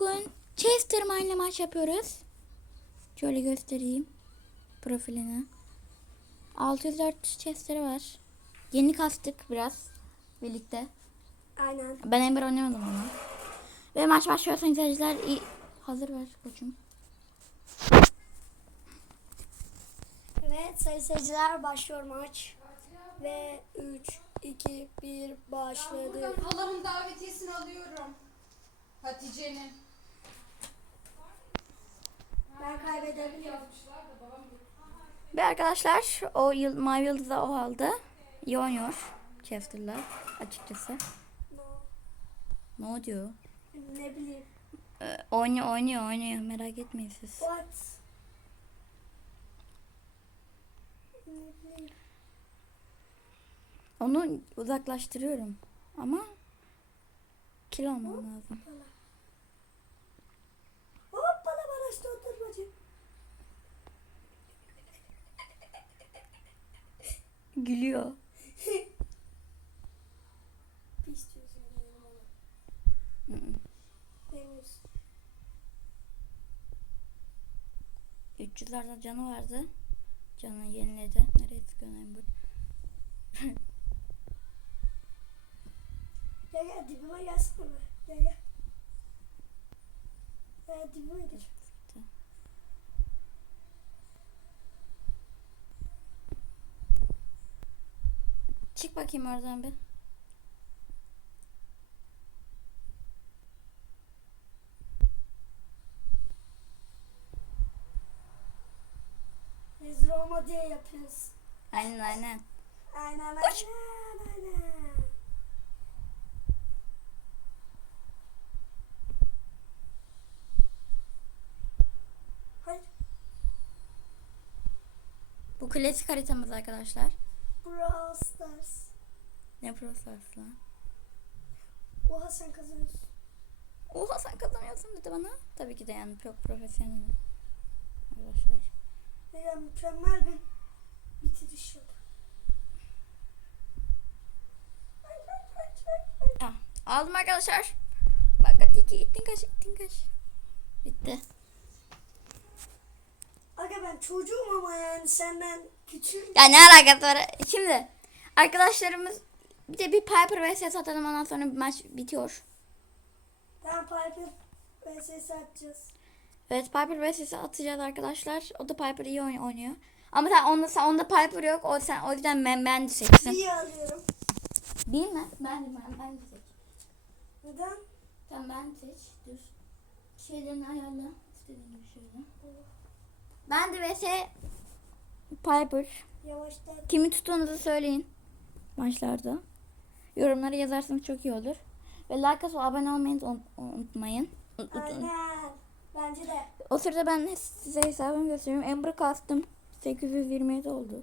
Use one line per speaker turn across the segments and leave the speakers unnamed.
bugün Chesterman ile maç yapıyoruz. Şöyle göstereyim profilini. 604 Chester'ı var. Yeni kastık biraz birlikte.
Aynen.
Ben Ember oynamadım onu. Ve maç başlıyor seyirciler. İyi. Hazır ver koçum.
Evet sayın seyirciler başlıyor maç. Ve 3, 2, 1 başladı.
Buradan halamın davetiyesini alıyorum. Hatice'nin.
Ben kaybedebilirim.
Ve arkadaşlar o yıl, Mavi Yıldız'ı o aldı. İyi oynuyor Chester'la açıkçası.
No,
Ne diyor?
ne bileyim.
Ee, oynuyor oynuyor oynuyor merak etmeyin siz.
What?
Onu uzaklaştırıyorum. Ama kilo almam lazım.
Hop bana bana dondurmacı.
Gülüyor.
Pis diyorsun benim ona.
Hı hı.
Henüz.
300'lerde canı vardı. Canı yeniledi. Nereye sıkıyorsun Ember?
Gel gel dibime gelsene. Gel gel. Gel dibime gel.
Çık bakayım oradan bir.
Rezil olma diye yapıyoruz.
Aynen aynen.
Aynen aynen aynen. Hayır.
Bu klasik haritamız arkadaşlar.
Brawl.
Ne prosesi lan?
Oha sen kazanıyorsun.
Oha sen kazanıyorsun dedi bana. Tabii ki de yani çok profesyonelim. Arkadaşlar.
Veya mükemmel bir bitiriş hayır.
Ah, aldım arkadaşlar. Bak hadi iki ittin kaç ittin kaç. Bitti.
Aga ben çocuğum ama yani senden küçüğüm.
Ya ne alakası var? Şimdi arkadaşlarımız bir de bir Piper vs atalım ondan sonra maç bitiyor.
Ben Piper VSS atacağız.
Evet Piper vs atacağız arkadaşlar. O da Piper iyi oyn- oynuyor. Ama sen onda, sen onda Piper yok. O sen o yüzden ben ben seçsin.
İyi alıyorum.
Değil mi? Ben ben, ben seç.
Neden?
Tamam ben seç. Dur. Şeylerini ayarla. İstediğin gibi şöyle. Ben de vs Piper.
Yavaştan.
Kimi tuttuğunuzu söyleyin. Maçlarda. Yorumlara yazarsanız çok iyi olur. Ve like atıp abone olmayı unutmayın. Unut-
Aynen. Bence de.
O sırada ben size hesabımı gösteriyorum. Ember kastım. 827 oldu.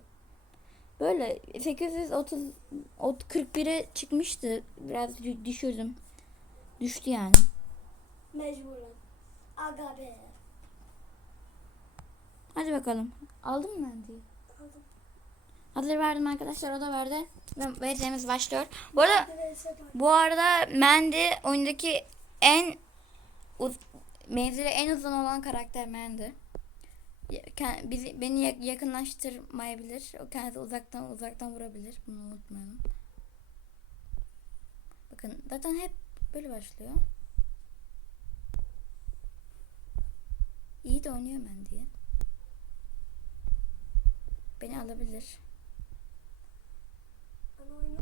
Böyle 830 ot- 41'e çıkmıştı. Biraz dü- düşürdüm. Düştü yani.
Mecburen. Aga be.
Hadi bakalım. Aldın mı Mendy'yi?
Aldım.
Hazır verdim arkadaşlar. O da verdi. Ve vereceğimiz başlıyor. Bu arada. Bu arada Mandy oyundaki en uz- menzili en uzun olan karakter Mandy. Bizi, beni yak- yakınlaştırmayabilir. O kendisi uzaktan uzaktan vurabilir. Bunu unutmayalım. Bakın zaten hep böyle başlıyor. İyi de oynuyor Mandy'ye. Beni alabilir.
Ben oyunu.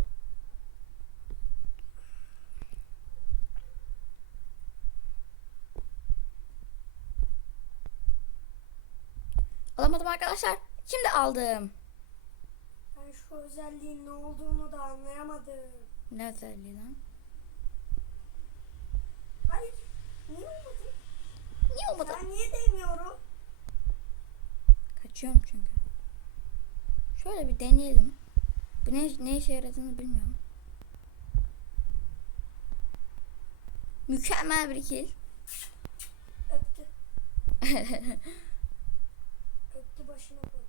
Alamadım arkadaşlar. Şimdi aldım.
Ben şu özelliğin ne olduğunu da anlayamadım.
Ne özelliği lan?
Hayır. Niye olmadı?
Niye olmadı?
Ben niye değmiyorum?
Kaçıyorum çünkü. Şöyle bir deneyelim. Bu ne, ne işe yaradığını bilmiyorum. Mükemmel bir kill.
Öptü. Başına koydu.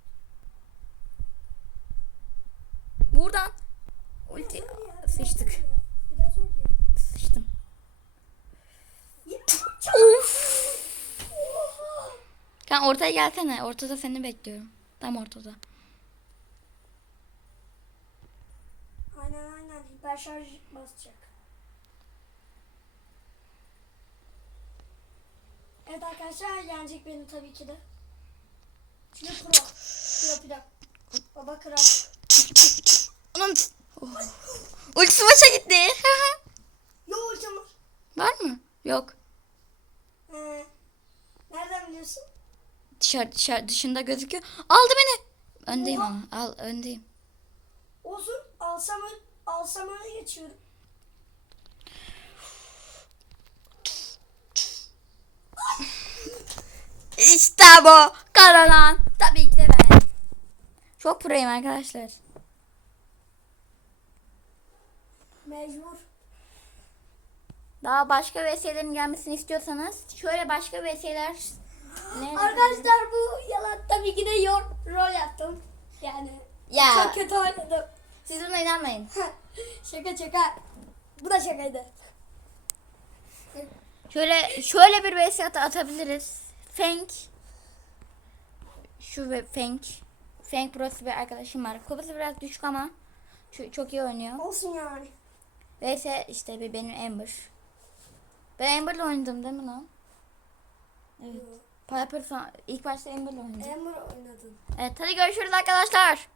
Buradan ulti
ya, biraz
sıçtık.
ya.
Sıçtım. Of Kan ortaya gelsene. Ortada seni bekliyorum. Tam ortada.
Aynen aynen. Hiper şarj basacak. Evet arkadaşlar yenecek beni tabii ki de. Çünkü pro. Pro pro. Baba kral.
Onun oh. ultisi maça gitti.
Yo ultim var.
Var mı? Yok.
Ee, nereden biliyorsun?
Dışarı, dışarı dışında gözüküyor. Aldı beni. Öndeyim ama. Al öndeyim.
Olsun. Alsam, alsam öne geçiyorum.
İşte bu. Kazanan. Tabii ki de ben. Çok proyum arkadaşlar.
Mecbur.
Daha başka VS'lerin gelmesini istiyorsanız şöyle başka VS'ler?
Arkadaşlar bu yalan tabii ki de yor, rol yaptım. Yani
Ya
çok kötü oynadım.
siz buna inanmayın.
şaka şaka. Bu da şakaydı.
Şöyle şöyle bir VS at atabiliriz. Feng şu ve Feng Feng burası bir arkadaşım var. Kupası biraz düşük ama çok iyi oynuyor.
Olsun yani.
VS işte bir benim Amber. Ben Amber'la oynadım değil mi lan? Evet. Piper ilk başta Amber'la oynadım.
Emre oynadın.
Evet hadi görüşürüz arkadaşlar.